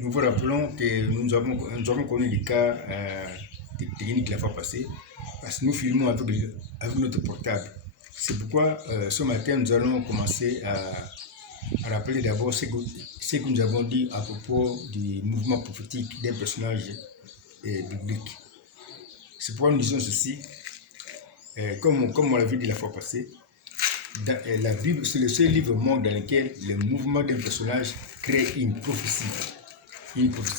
Nous vous rappelons que nous avons connu des cas techniques la fois passée, parce que nous filmons avec notre portable. C'est pourquoi ce matin, nous allons commencer à rappeler d'abord ce que nous avons dit à propos du mouvement prophétique d'un personnage biblique. C'est pourquoi nous disons ceci, comme on l'a vu dit la fois passée, la Bible, c'est le seul livre au monde dans lequel le mouvement d'un personnage crée une prophétie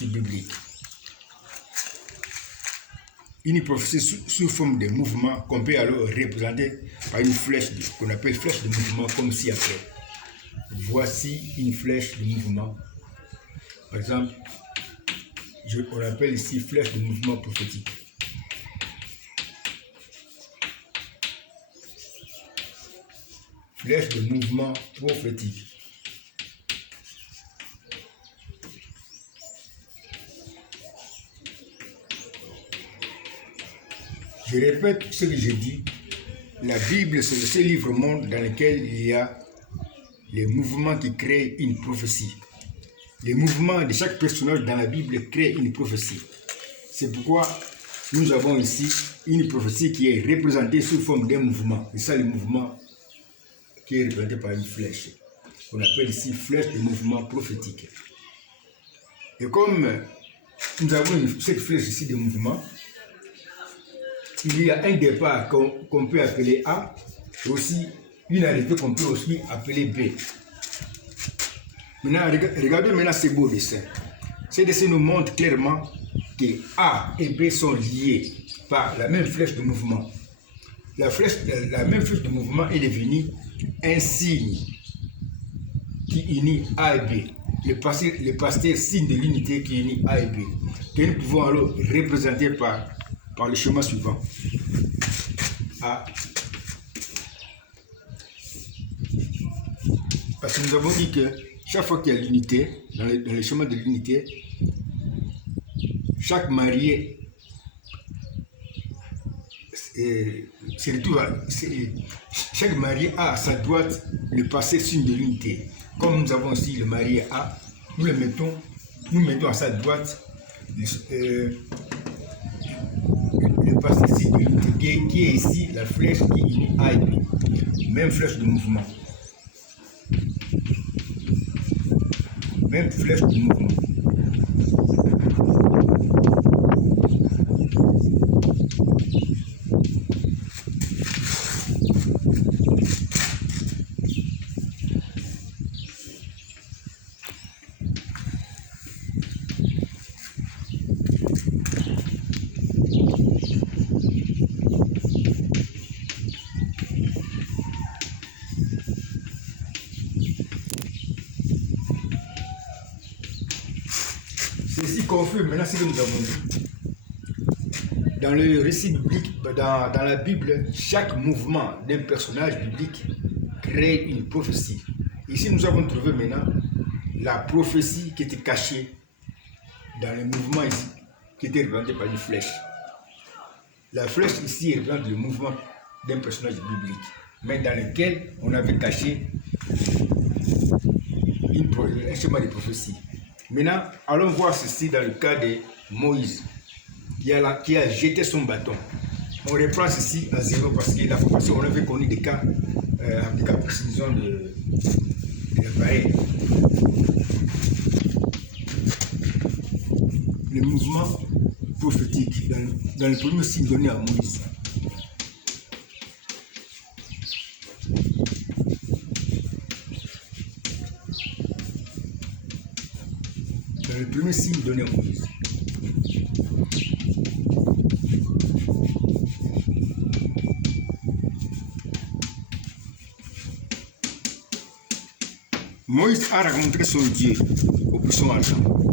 biblique. Une prophétie sous forme de mouvement qu'on peut alors représenter par une flèche qu'on appelle flèche de mouvement, comme ci-après. Voici une flèche de mouvement. Par exemple, on appelle ici flèche de mouvement prophétique. Flèche de mouvement prophétique. Je répète ce que j'ai dit. La Bible, c'est le seul livre au monde dans lequel il y a les mouvements qui créent une prophétie. Les mouvements de chaque personnage dans la Bible créent une prophétie. C'est pourquoi nous avons ici une prophétie qui est représentée sous forme d'un mouvement. C'est ça le mouvement qui est représenté par une flèche. On appelle ici flèche de mouvement prophétique. Et comme nous avons cette flèche ici de mouvement, il y a un départ qu'on peut appeler A, et aussi une arrivée qu'on peut aussi appeler B. Maintenant, regardez maintenant ces beaux dessins. Ces dessins nous montrent clairement que A et B sont liés par la même flèche de mouvement. La même flèche de mouvement est devenue un signe qui unit A et B. Le pasteur signe de l'unité qui unit A et B, que nous pouvons alors représenter par le schéma suivant. A. Parce que nous avons dit que chaque fois qu'il y a l'unité, dans le schéma de l'unité, chaque marié chaque marié a à sa droite le passé signe de l'unité. Comme nous avons ici le marié A, nous mettons à sa droite le passé signe de l'unité qui est ici la flèche qui unit A et B. Même flèche de mouvement. Même flèche de mouvement. Ceci confirme maintenant ce que nous avons dit. Dans le récit biblique, dans la Bible, chaque mouvement d'un personnage biblique crée une prophétie. Ici, nous avons trouvé maintenant la prophétie qui était cachée dans le mouvement ici, qui était représenté par une flèche. La flèche ici représente le mouvement d'un personnage biblique, mais dans lequel on avait caché un schéma de prophétie. Maintenant, allons voir ceci dans le cas de Moïse, qui a jeté son bâton. On reprend ceci à zéro parce que la fois passée, on avait connu des cas précision de l'appareil. Le mouvement prophétique dans le premier signe donné à Moïse. Le premier signe donné à Moïse. Moïse a rencontré son Dieu au buisson ardent.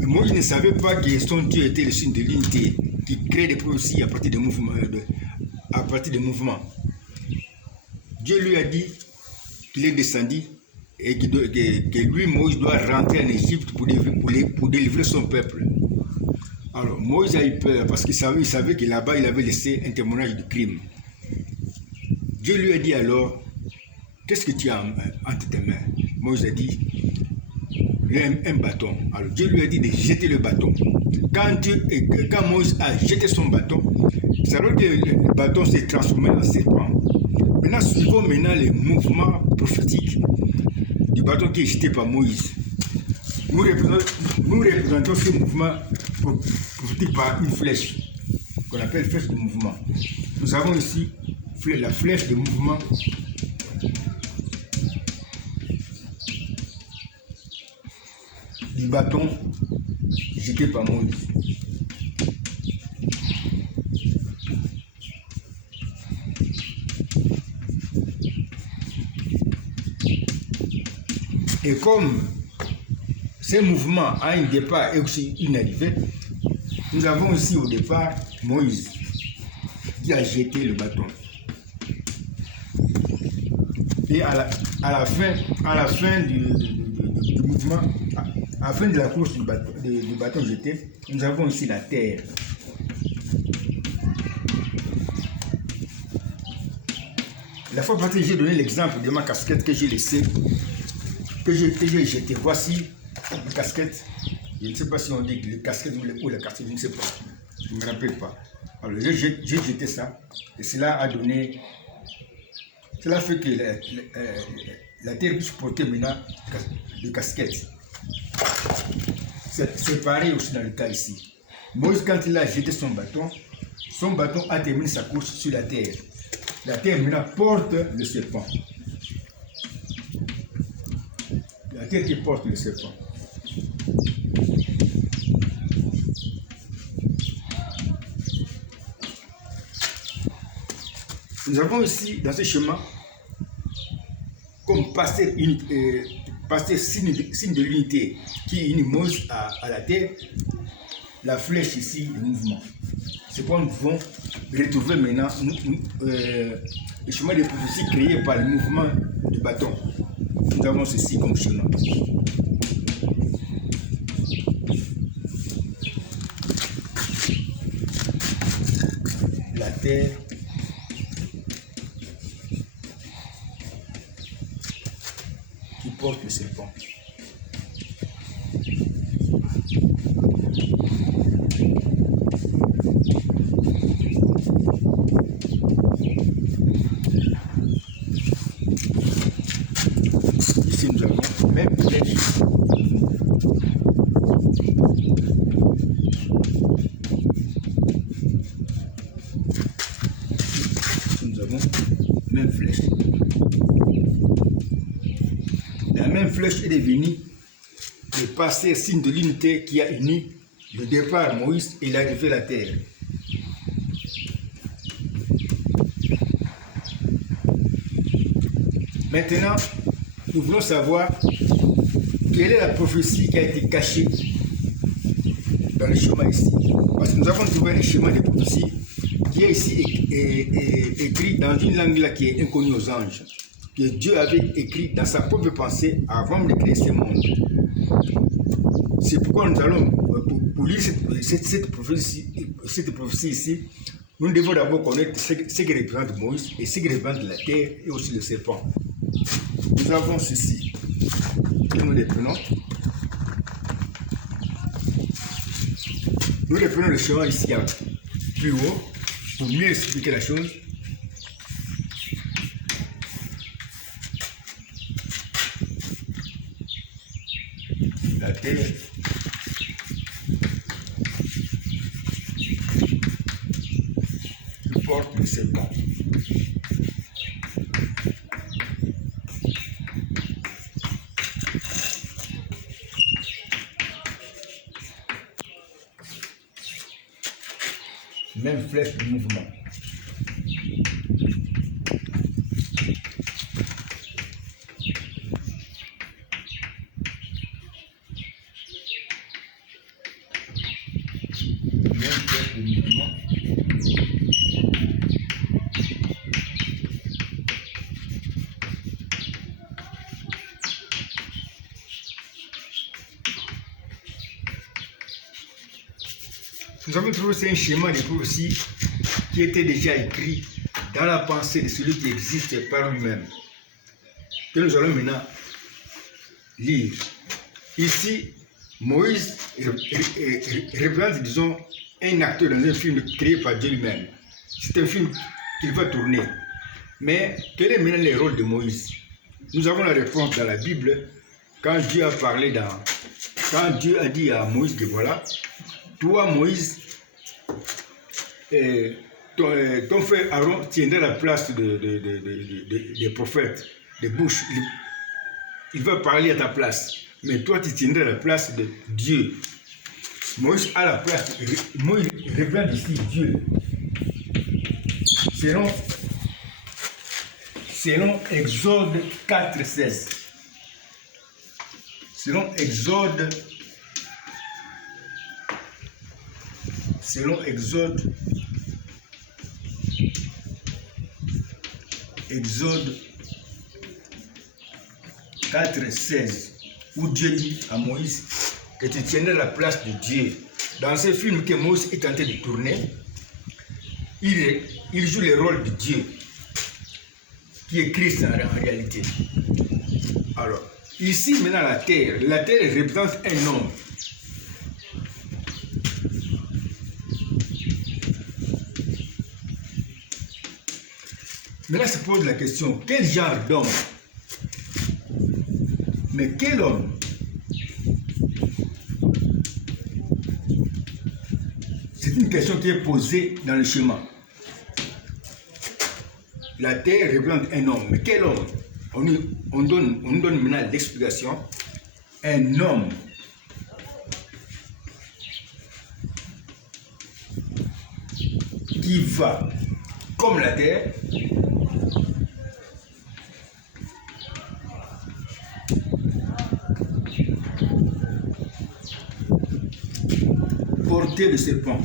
Mais Moïse ne savait pas que son Dieu était le signe de l'unité qui crée des prophéties à partir des mouvements. Dieu lui a dit qu'il est descendu et que lui, Moïse, doit rentrer en Égypte pour délivrer son peuple. Alors, Moïse a eu peur parce qu'il savait que là-bas, il avait laissé un témoignage de crime. Dieu lui a dit alors, qu'est-ce que tu as entre tes mains? Moïse a dit, un bâton. Alors Dieu lui a dit de jeter le bâton. Quand Moïse a jeté son bâton, c'est alors que le bâton s'est transformé en serpent. Maintenant, suivons maintenant les mouvements prophétiques du bâton qui est jeté par Moïse. Nous représentons ce mouvement prophétique par une flèche, qu'on appelle flèche de mouvement. Nous avons ici la flèche de mouvement du bâton jeté par Moïse. Et comme ce mouvement a un départ et aussi une arrivée, nous avons ici au départ Moïse qui a jeté le bâton. Et à la fin du mouvement, à la fin de la course du bâton jeté, nous avons ici la terre. La fois passée, j'ai donné l'exemple de ma casquette que j'ai laissée, que j'ai jetée. Voici une casquette. Je ne sais pas si on dit le casquette ou la casquette, je ne sais pas. Je ne me rappelle pas. Alors j'ai jeté ça et cela a donné. Cela fait que la terre puisse porter maintenant de casquette. C'est pareil aussi dans le cas ici. Moïse, quand il a jeté son bâton a terminé sa course sur la terre. La terre maintenant porte le serpent. La terre qui porte le serpent. Nous avons ici, dans ce chemin, comme passer signe de l'unité qui unit Moïse à la terre, la flèche ici, le mouvement. C'est pourquoi nous pouvons retrouver maintenant le chemin de prophétie créé par le mouvement du bâton. Nous avons ceci comme chemin. La terre, qui porte le serpent. Ici nous avons même flèche. Nous avons même flèche. La même flèche est devenue le passé signe de l'unité qui a uni le départ Moïse et l'arrivée à la terre. Maintenant, nous voulons savoir quelle est la prophétie qui a été cachée dans le schéma ici. Parce que nous avons trouvé un schéma de prophétie qui est ici écrit dans une langue là qui est inconnue aux anges, que Dieu avait écrit dans sa propre pensée avant de créer ce monde. C'est pourquoi nous allons, pour lire cette prophétie ici, nous devons d'abord connaître ce qui représente Moïse et ce qui représente la terre et aussi le serpent. Nous avons ceci. Nous les prenons. Nous reprenons le chemin ici plus haut pour mieux expliquer la chose. La terre. Qui porte le serpent. Même flèche de mouvement. Même flèche de mouvement. Nous avons trouvé un schéma de prophétie qui était déjà écrit dans la pensée de celui qui existe par lui-même, que nous allons maintenant lire. Ici, Moïse représente, disons, un acteur dans un film créé par Dieu lui-même. C'est un film qu'il va tourner. Mais quel est maintenant le rôle de Moïse? Nous avons la réponse dans la Bible quand Dieu a parlé quand Dieu a dit à Moïse que voilà, toi Moïse, ton frère Aaron tiendra la place des prophètes, des bouches. Il va parler à ta place. Mais toi, tu tiendras la place de Dieu. Moïse a la place. Moïse représente ici Dieu. Selon Exode 4,16. Selon Exode 4,16, où Dieu dit à Moïse que tu tiendrais la place de Dieu. Dans ce film que Moïse est en train de tourner, il joue le rôle de Dieu, qui est Christ en réalité. Alors, ici maintenant la terre représente un homme. Maintenant se pose la question, quel genre d'homme? Mais quel homme? C'est une question qui est posée dans le schéma. La terre représente un homme. Mais quel homme? On nous donne maintenant l'explication. Un homme qui va comme la terre, porter le serpent.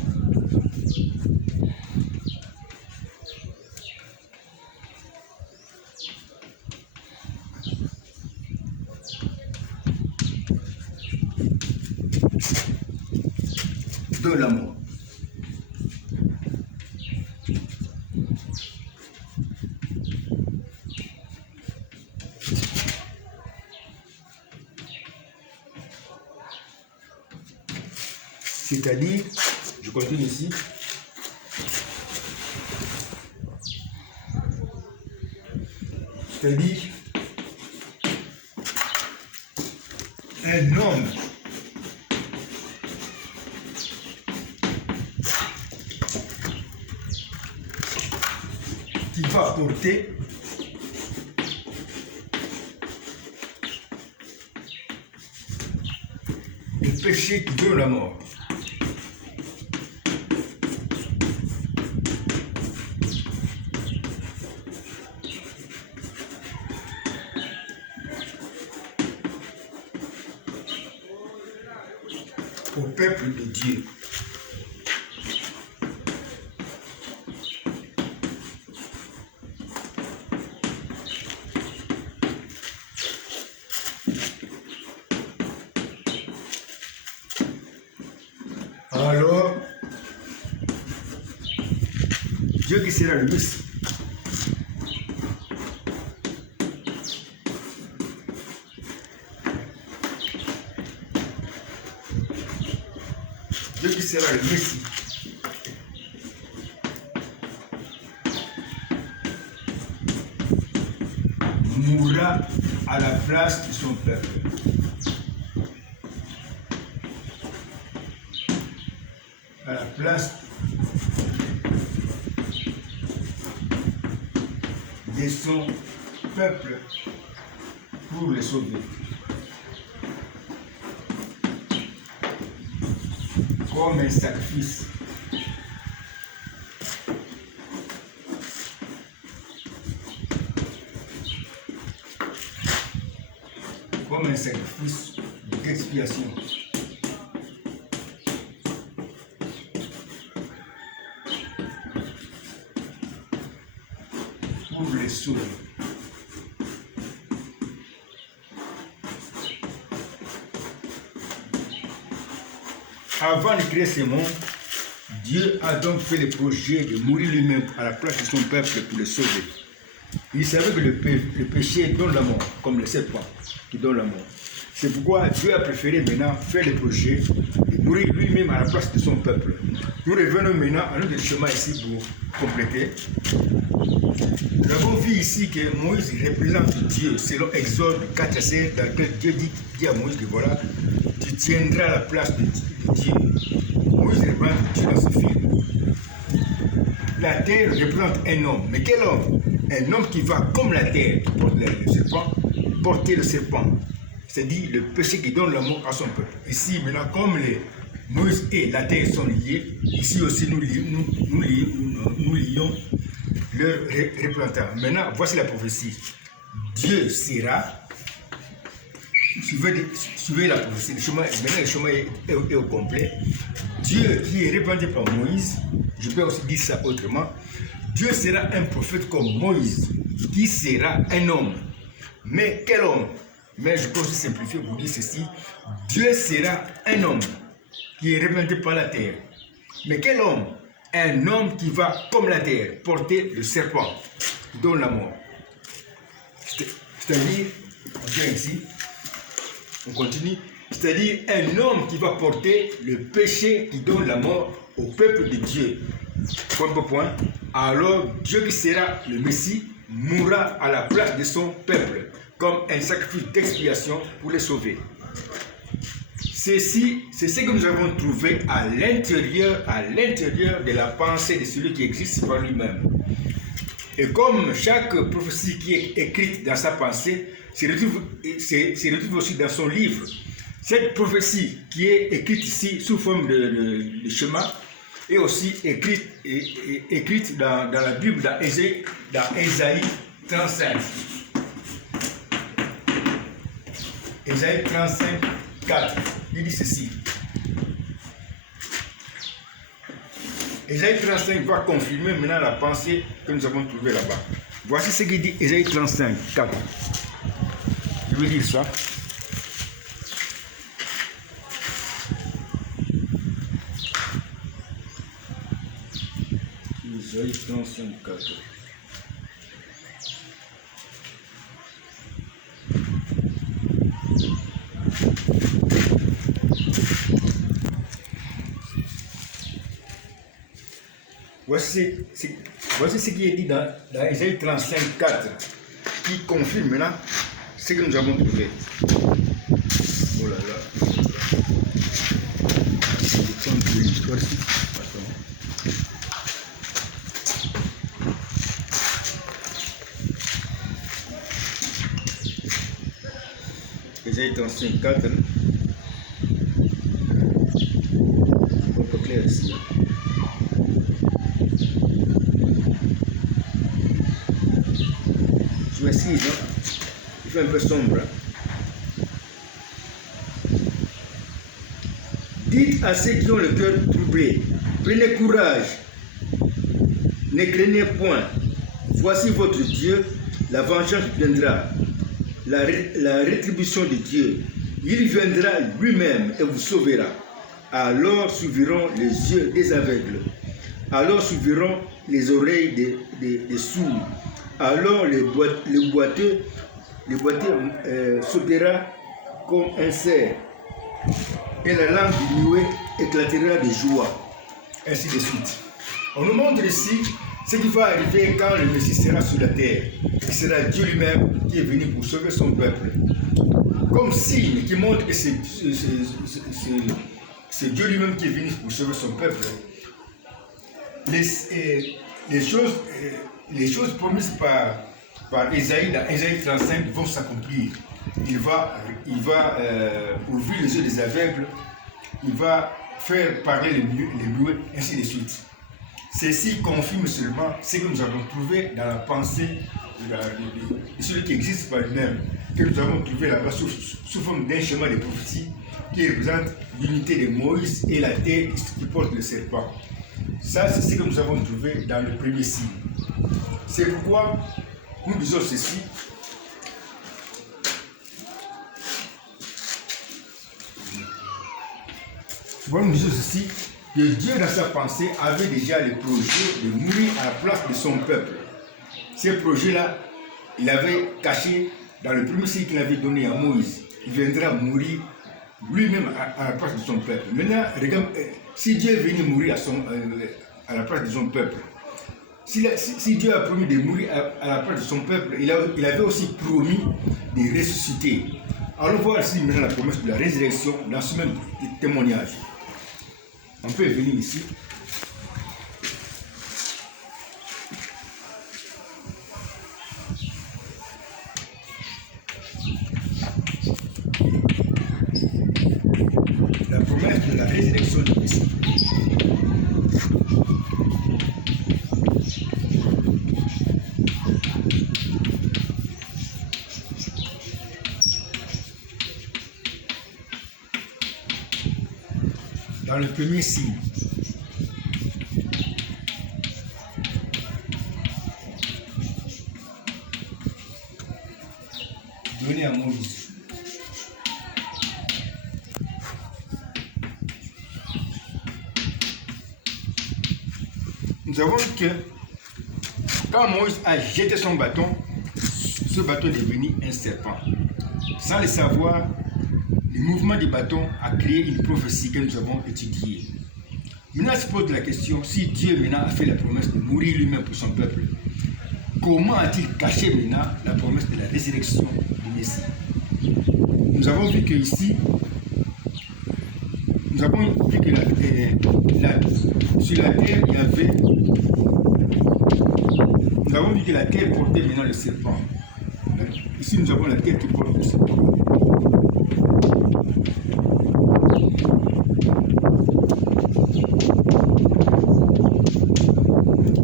De l'amour. C'est-à-dire, je continue ici, c'est-à-dire un homme qui va porter le péché qui donne la mort. Au peuple de Dieu. Alors, Dieu qui sera le Messie. Dieu qui sera le Messie. Mourra à la place de son peuple. À la place de son peuple pour le sauver. Comme un sacrifice. Comme un sacrifice d'expiation. Pour les sauver. Avant de créer ce monde, Dieu a donc fait le projet de mourir lui-même à la place de son peuple pour le sauver. Il savait que le péché donne la mort, comme le serpent qui donne la mort. C'est pourquoi Dieu a préféré maintenant faire le projet de mourir lui-même à la place de son peuple. Nous revenons maintenant à notre chemin ici pour compléter. Nous avons vu ici que Moïse représente Dieu selon Exode 4:7 dans lequel Dieu dit à Moïse que voilà, tu tiendras la place de Dieu. Moïse représente Dieu dans ce film. La terre représente un homme. Mais quel homme? Un homme qui va comme la terre, qui porte le serpent, porter le serpent. C'est-à-dire le péché qui donne l'amour à son peuple. Ici, maintenant, comme Moïse et la terre sont liés, ici aussi nous lions leur représentant. Maintenant, voici la prophétie. Dieu sera, suivez la prophétie, maintenant le chemin est au complet. Dieu qui est représenté par Moïse, je peux aussi dire ça autrement, Dieu sera un prophète comme Moïse, qui sera un homme. Mais quel homme? Mais je peux aussi simplifier pour dire ceci. Dieu sera un homme qui est représenté par la terre. Mais quel homme? Un homme qui va comme la terre porter le serpent, qui donne la mort. C'est-à-dire, on vient ici, on continue. C'est-à-dire un homme qui va porter le péché qui donne la mort au peuple de Dieu. Point pour point. Alors Dieu qui sera le Messie mourra à la place de son peuple comme un sacrifice d'expiation pour les sauver. C'est ce que nous avons trouvé à l'intérieur de la pensée de celui qui existe par lui-même. Et comme chaque prophétie qui est écrite dans sa pensée se retrouve aussi dans son livre, cette prophétie qui est écrite ici sous forme de schéma est aussi écrite dans la Bible, dans Ésaïe 35. Ésaïe 35, 4. Il dit ceci. Ésaïe 35 va confirmer maintenant la pensée que nous avons trouvée là-bas. Voici ce qu'il dit Ésaïe 35, 4. Je vais lire ça. Ésaïe 35, 4. Voici ce qui est dit dans Ésaïe 35, 4, qui confirme maintenant ce que nous avons trouvé. Oh là là. Ésaïe 35, 4. Un peu clair ici. Je m'excuse, il fait un peu sombre. Dites à ceux qui ont le cœur troublé, prenez courage, ne craignez point. Voici votre Dieu, la vengeance viendra, la rétribution de Dieu. Il viendra lui-même et vous sauvera. Alors s'ouvriront les yeux des aveugles, alors s'ouvriront les oreilles des sourds. Alors le boiteux sautera comme un cerf, et la langue du muet éclatera de joie, ainsi de suite. On nous montre ici ce qui va arriver quand le Messie sera sur la terre. Ce sera Dieu lui-même qui est venu pour sauver son peuple. Comme signe qui montre que c'est Dieu lui-même qui est venu pour sauver son peuple. Les choses promises par Ésaïe dans Ésaïe 35 vont s'accomplir. Il va ouvrir les yeux des aveugles, il va faire parler les muets, ainsi de suite. Ceci confirme seulement ce que nous avons trouvé dans la pensée de celui qui existe par lui-même, que nous avons trouvé là-bas sous forme d'un schéma de prophétie qui représente l'unité de Moïse et la terre qui porte le serpent. Ça, c'est ce que nous avons trouvé dans le premier signe. C'est pourquoi nous disons ceci. Nous disons ceci, que Dieu dans sa pensée avait déjà le projet de mourir à la place de son peuple. Ce projet-là, il avait caché dans le premier signe qu'il avait donné à Moïse. il viendra mourir lui-même à la place de son peuple. Maintenant, regarde, si Dieu est venu mourir à la place de son peuple, si Dieu a promis de mourir à la place de son peuple, il avait aussi promis de ressusciter. Allons voir ici maintenant la promesse de la résurrection dans ce même témoignage. On peut venir ici. La promesse de la résurrection du Messie. Dans le premier signe. Donné à Moïse. Nous avons vu que quand Moïse a jeté son bâton, ce bâton est devenu un serpent. Sans le savoir, le mouvement du bâton a créé une prophétie que nous avons étudiée. Maintenant, se pose la question, si Dieu maintenant a fait la promesse de mourir lui-même pour son peuple, comment a-t-il caché maintenant la promesse de la résurrection du Messie? Nous avons vu que ici, nous avons vu que sur la terre, il y avait... Nous avons vu que la terre portait maintenant le serpent. Ici, nous avons la terre qui porte le serpent.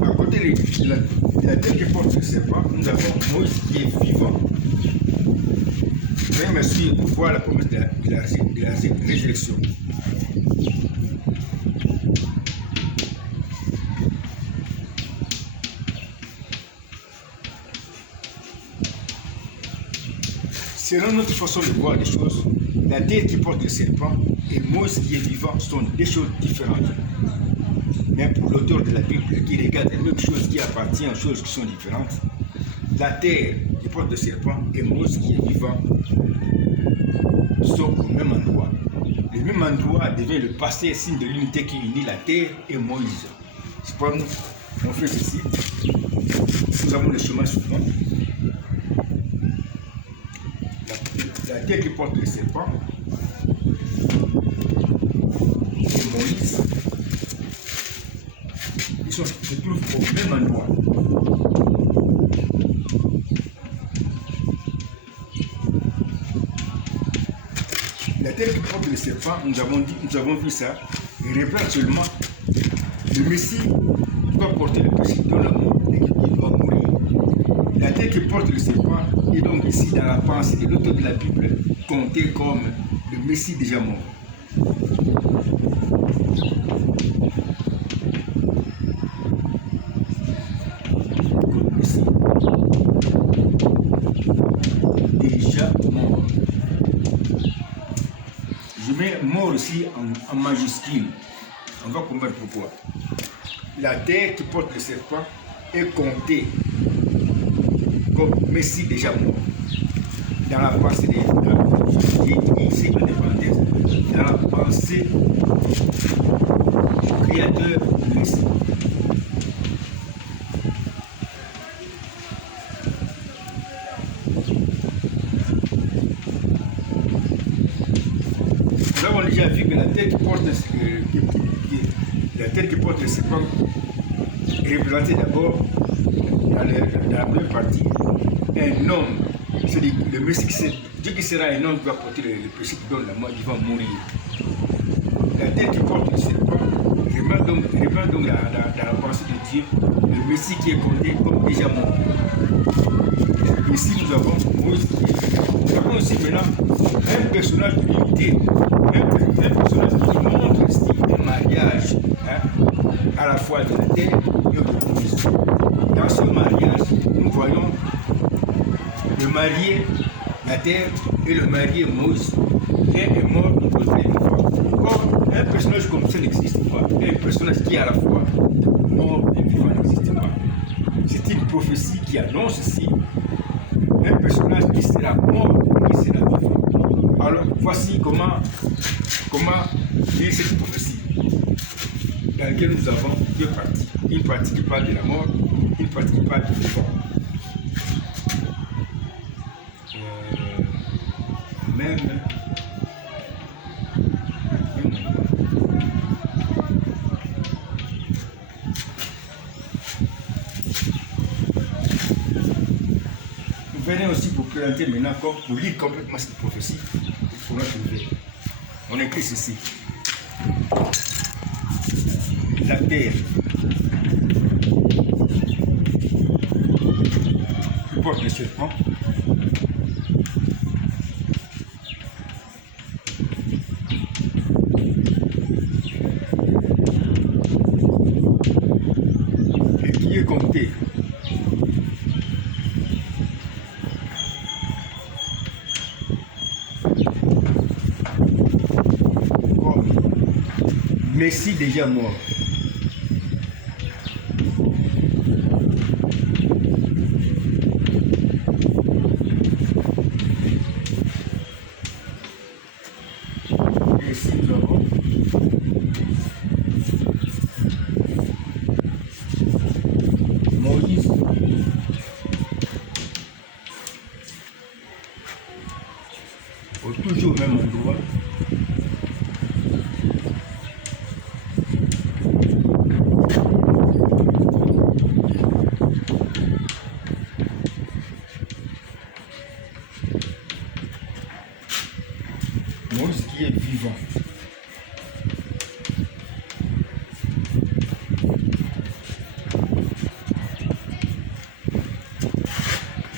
À côté de la terre qui porte le serpent, nous avons Moïse qui est vivant. Veuillez me suivre pour voir la promesse de la résurrection. Selon notre façon de voir les choses, la terre qui porte le serpent et Moïse qui est vivant sont des choses différentes. Mais pour l'auteur de la Bible qui regarde les mêmes choses qui appartiennent aux choses qui sont différentes, la terre qui porte le serpent et Moïse qui est vivant sont au même endroit. Le même endroit devient le passé, signe de l'unité qui unit la terre et Moïse. C'est pourquoi on fait ceci. Nous avons le chemin suivant. La terre qui porte le serpent et Moïse, ils se trouvent au même endroit. La terre qui porte le serpent, nous avons vu ça, il reprend seulement le Messie qui va porter le péché dans le monde et qui doit mourir. La terre qui porte le serpent est donc ici dans la pensée de l'auteur de la Bible compté comme le Messie déjà mort. Déjà mort. Je mets mort aussi en majuscule. On va comprendre pourquoi. La terre qui porte le serpent est comptée comme Messie déjà mort. Dans la pensée dans la pensée du Créateur du Messie. Nous avons déjà vu que la tête qui porte le serpent est représentée d'abord dans la première partie un homme. C'est le Messie, Dieu qui sera un homme qui va porter le péché qui donne la mort, il va mourir. La tête qui porte le serpent reprend donc dans la pensée de Dieu le Messie qui est compté comme déjà mort. Ici nous avons Moïse. Nous avons aussi maintenant un personnage de l'unité, un personnage qui montre ici un mariage à la fois de la terre et de Moïse. Dans ce mariage, nous voyons le marié, la terre, et le marié Moïse. L'un est mort, l'autre est vivant. Or, un personnage comme ça n'existe pas. Un personnage qui est à la fois mort et vivant n'existe pas. C'est une prophétie qui annonce ici un personnage qui sera mort et qui sera vivant. voici comment lire cette prophétie dans laquelle nous avons deux parties. Une partie qui parle de la mort, une partie qui parle du vivant. Même nous venons aussi pour présenter maintenant, pour lire complètement cette prophétie, pour notre trouver. On écrit ceci. La terre qui porte le serpent et qui est compté comme Messie déjà mort. Ici nous avons Moïse, toujours au même endroit. Moïse qui est vivant.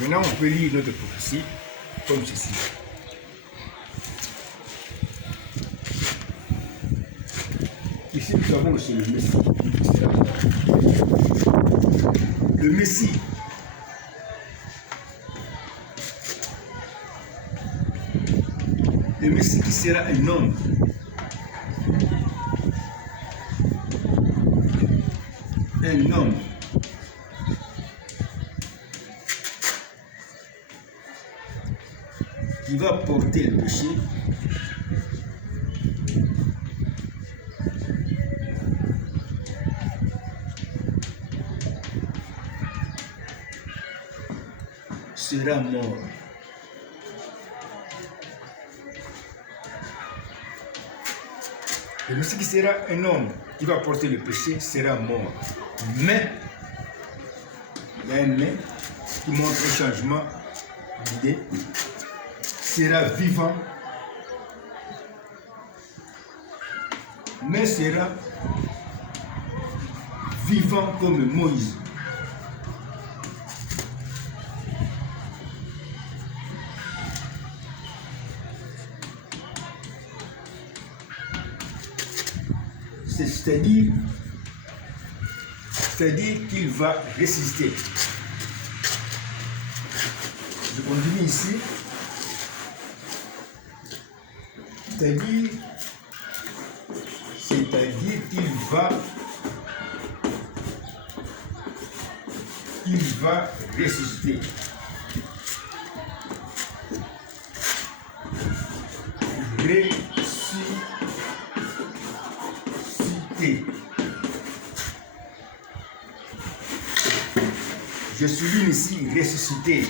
Maintenant, on peut lire notre prophétie comme ceci. Ici, nous avons aussi le Messie. Le Messie. Le Messie qui sera un homme. Un homme. Qui va porter le péché. Sera mort. Le Messie qui sera un homme qui va porter le péché sera mort. Mais, il y a un mais qui montre un changement d'idée, sera vivant, mais sera vivant comme Moïse. C'est-à-dire qu'il va résister. Je continue ici. C'est-à-dire qu'il va ressusciter. Je souligne ici ressuscité.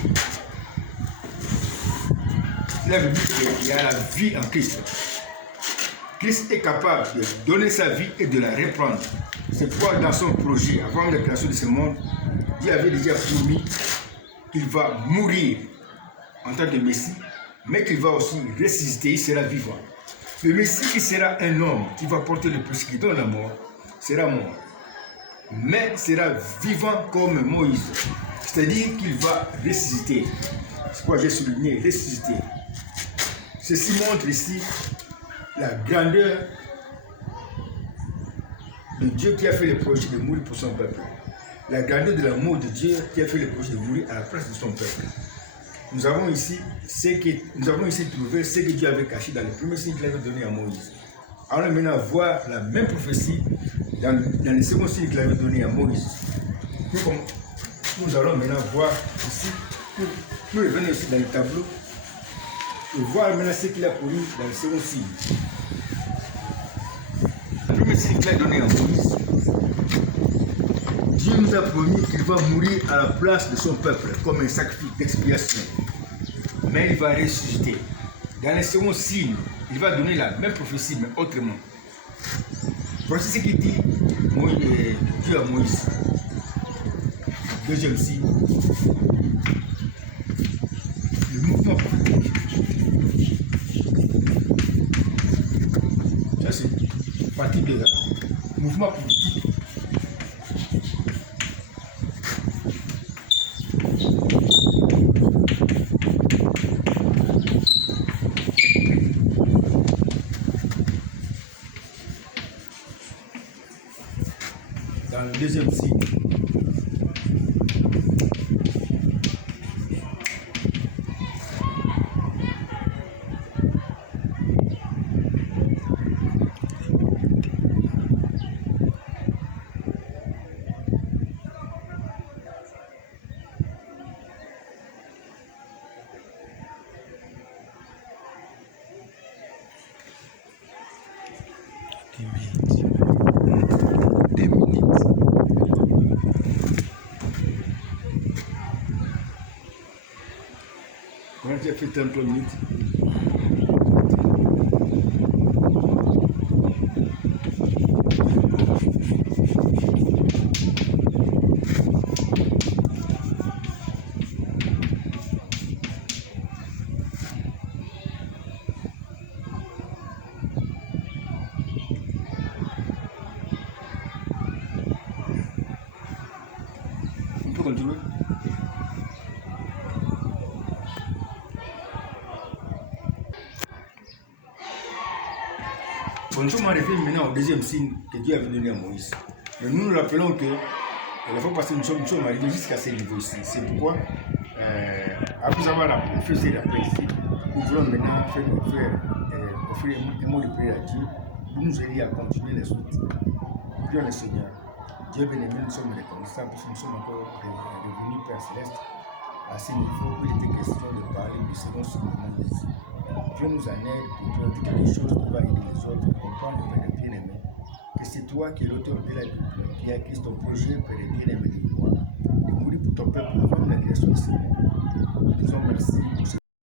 Cela veut dire qu'il y a la vie en Christ. Christ est capable de donner sa vie et de la reprendre. C'est pourquoi dans son projet, avant la création de ce monde, Dieu avait déjà promis qu'il va mourir en tant que Messie, mais qu'il va aussi ressusciter, il sera vivant. Le Messie qui sera un homme qui va porter le péché qui donne la mort, sera mort, mais sera vivant comme Moïse. C'est-à-dire qu'il va ressusciter. C'est pourquoi j'ai souligné ressusciter. Ceci montre ici la grandeur de Dieu qui a fait le projet de mourir pour son peuple. La grandeur de l'amour de Dieu qui a fait le projet de mourir à la place de son peuple. Nous avons ici trouvé ce que Dieu avait caché dans le premier signe qu'il avait donné à Moïse. Alors maintenant voir la même prophétie dans le second signe qu'il avait donné à Moïse. Nous allons maintenant voir ici, nous revenons ici dans le tableau. Et voir maintenant ce qu'il a promis dans le second signe. Le premier signe qu'il a donné à Moïse, Dieu nous a promis qu'il va mourir à la place de son peuple comme un sacrifice d'expiation. Mais il va ressusciter. Dans le second signe, il va donner la même prophétie, mais autrement. Voici ce qu'il dit Dieu à Moïse. Deuxième signe, le mouvement prophétique. Ça c'est partie 2. Mouvement prophétique. Dans le deuxième signe, quand j'ai fait 33 minutes, on peut continuer. Nous sommes arrivés maintenant au deuxième signe que Dieu avait donné à Moïse. Mais nous nous rappelons que la fois passée, nous sommes arrivés jusqu'à ce niveau-ci. C'est pourquoi, après avoir fait ces rappels ici, nous voulons maintenant offrir un mot de prière à Dieu pour nous aider à continuer les autres. Prions le Seigneur. Dieu bien-aimé, nous sommes reconnaissants parce que nous sommes encore revenus, Père Céleste, à ce niveau où il était question de parler du second signe de ici. Dieu nous en aide pour planter quelque chose qui va aider les autres, comprendre, Père bien-aimé, que c'est toi qui es l'auteur de la Bible, qui as écrit ton projet, Père bien-aimé, de mourir pour ton peuple avant la création du Seigneur. Nous disons merci pour ce